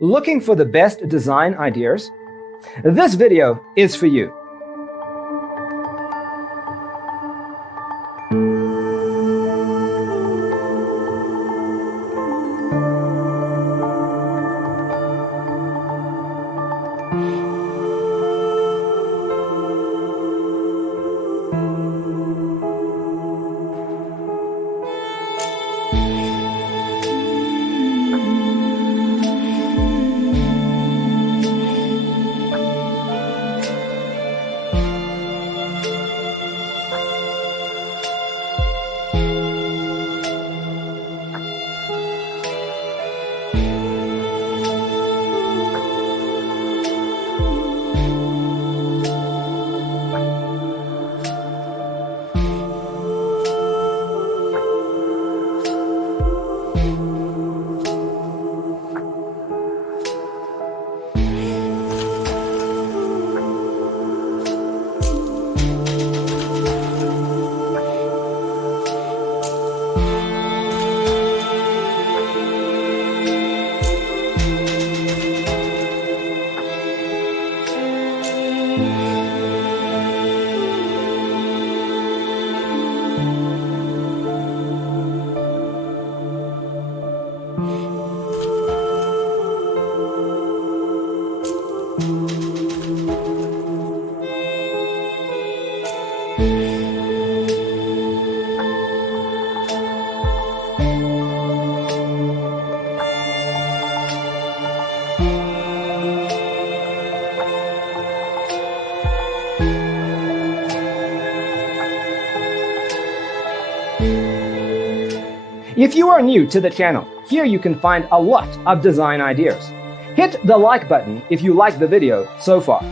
Looking for the best design ideas? This video is for you. If you are new to the channel, here you can find a lot of design ideas. Hit the like button if you like the video so far.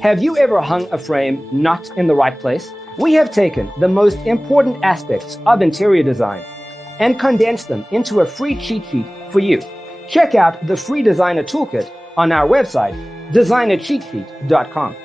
Have you ever hung a frame not in the right place? We have taken the most important aspects of interior design and condensed them into a free cheat sheet for you. Check out the free designer toolkit on our website, designercheatsheet.com.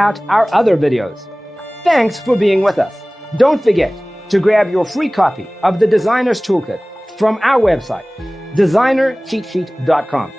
out our other videos. Thanks for being with us. Don't forget to grab your free copy of the Designer's Toolkit from our website, designercheatsheet.com.